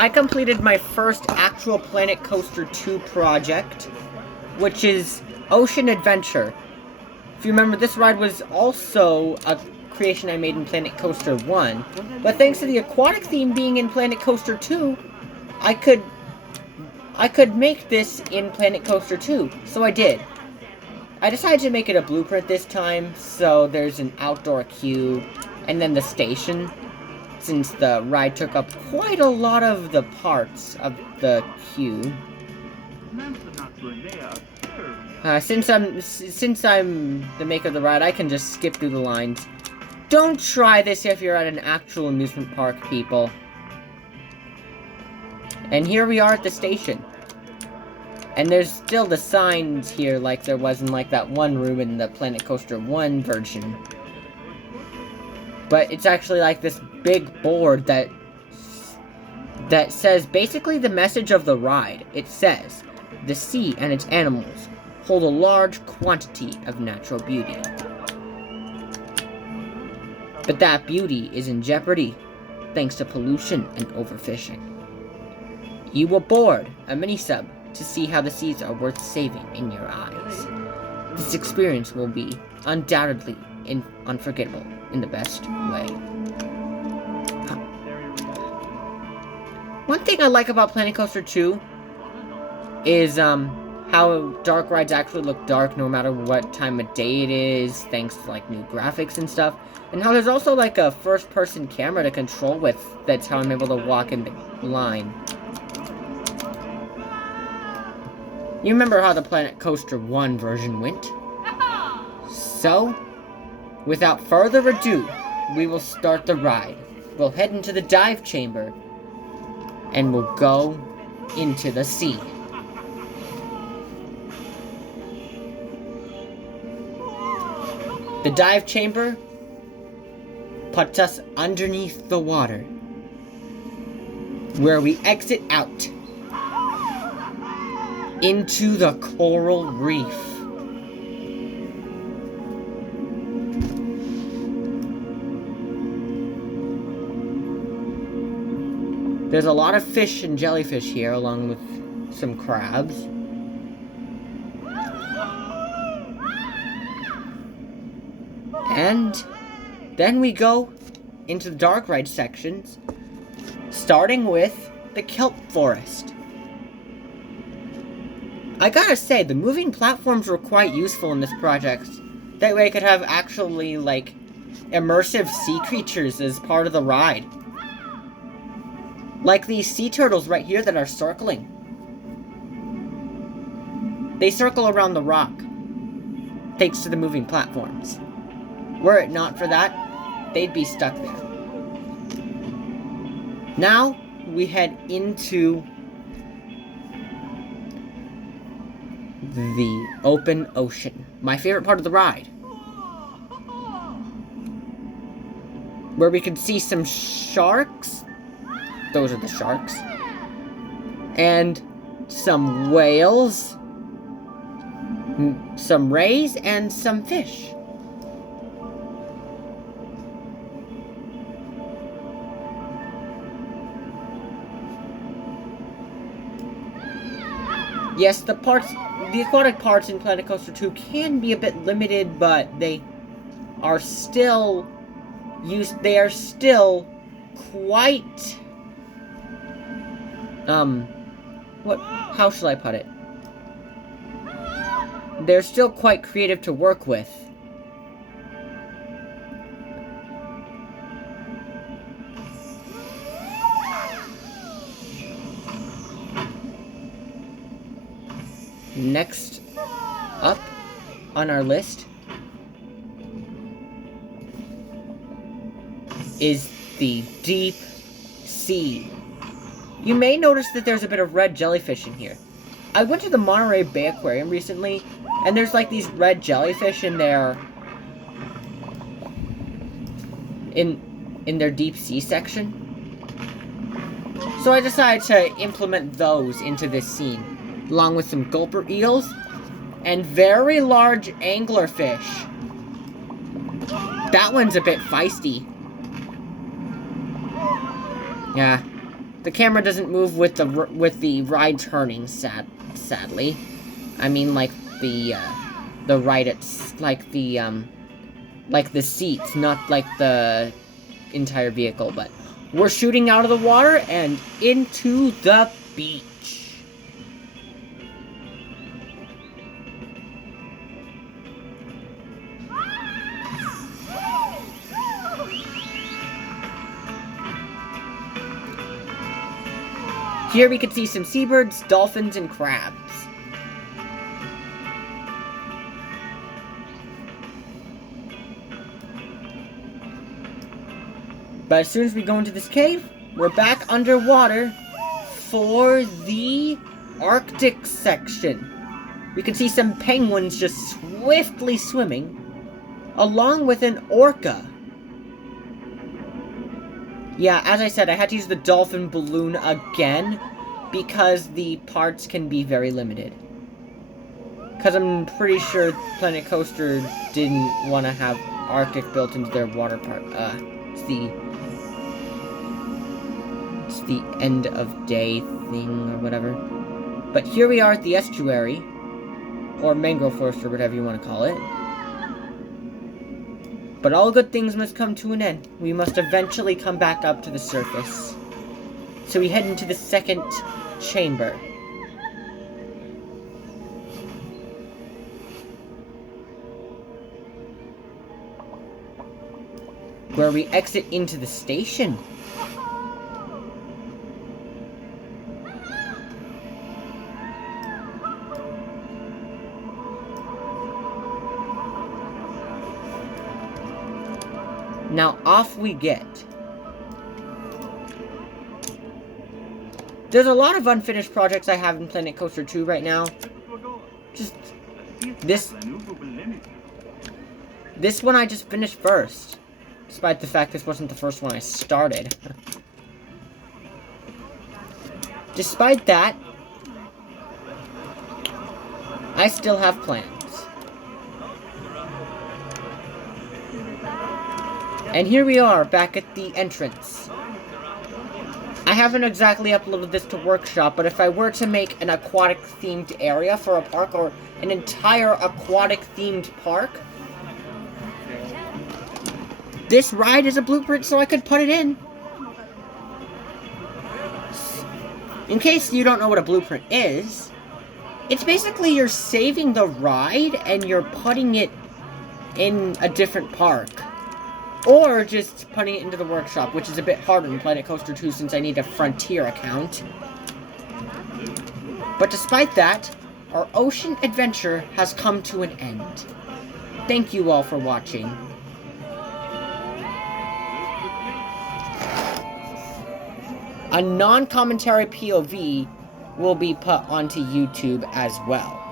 I completed my first actual Planet Coaster 2 project, which is Ocean Adventure. If you remember, this ride was also a creation I made in Planet Coaster 1, but thanks to the aquatic theme being in Planet Coaster 2, I could make this in Planet Coaster 2, so I did. I decided to make it a blueprint this time, so there's an outdoor queue, and then the station, since the ride took up quite a lot of the parts of the queue. Since I'm the maker of the ride, I can just skip through the lines. Don't try this if you're at an actual amusement park, people. And here we are at the station. And there's still the signs here like there was in like that one room in the Planet Coaster 1 version. But it's actually like this big board that says basically the message of the ride. It says, the sea and its animals hold a large quantity of natural beauty. But that beauty is in jeopardy thanks to pollution and overfishing. You aboard a mini-sub to see how the seas are worth saving in your eyes. This experience will be undoubtedly unforgettable in the best way. One thing I like about Planet Coaster 2 is how dark rides actually look dark no matter what time of day it is, thanks to like new graphics and stuff. And how there's also like a first-person camera to control with. That's how I'm able to walk in the line. You remember how the Planet Coaster 1 version went? So, without further ado, we will start the ride. We'll head into the dive chamber, and we'll go into the sea. The dive chamber puts us underneath the water, where we exit out into the coral reef. There's a lot of fish and jellyfish here, along with some crabs. And then we go into the dark ride sections, starting with the kelp forest. I gotta say, the moving platforms were quite useful in this project. That way I could have actually, like, immersive sea creatures as part of the ride. Like these sea turtles right here that are circling. They circle around the rock, thanks to the moving platforms. Were it not for that, they'd be stuck there. Now, we head into the open ocean. My favorite part of the ride. Where we can see some sharks. Those are the sharks. And some whales. Some rays and some fish. Yes, the aquatic parts in Planet Coaster 2 can be a bit limited, but they are still quite, how shall I put it? They're still quite creative to work with. Next up on our list is the deep sea. You may notice that there's a bit of red jellyfish in here. I went to the Monterey Bay Aquarium recently, and there's like these red jellyfish in there in their deep sea section. So I decided to implement those into this scene, along with some gulper eels and very large anglerfish. That one's a bit feisty. Yeah, The camera doesn't move with the ride turning, sadly. I mean, like the ride, it's like the seats, not like the entire vehicle, but we're shooting out of the water and into the beach. Here we can see some seabirds, dolphins, and crabs. But as soon as we go into this cave, we're back underwater for the Arctic section. We can see some penguins just swiftly swimming, along with an orca. Yeah, as I said, I had to use the dolphin balloon again, because the parts can be very limited. Because I'm pretty sure Planet Coaster didn't want to have Arctic built into their water park. It's the end of day thing, or whatever. But here we are at the estuary, or mangrove forest, or whatever you want to call it. But all good things must come to an end. We must eventually come back up to the surface. So we head into the second chamber. Where we exit into the station. Now, off we get. There's a lot of unfinished projects I have in Planet Coaster 2 right now. Just this one I just finished first. Despite the fact this wasn't the first one I started. Despite that, I still have plans. And here we are, back at the entrance. I haven't exactly uploaded this to Workshop, but if I were to make an aquatic-themed area for a park, or an entire aquatic-themed park, this ride is a blueprint so I could put it in. In case you don't know what a blueprint is, it's basically you're saving the ride and you're putting it in a different park. Or just putting it into the Workshop, which is a bit harder in Planet Coaster 2 since I need a Frontier account. But despite that, our ocean adventure has come to an end. Thank you all for watching. A non-commentary POV will be put onto YouTube as well.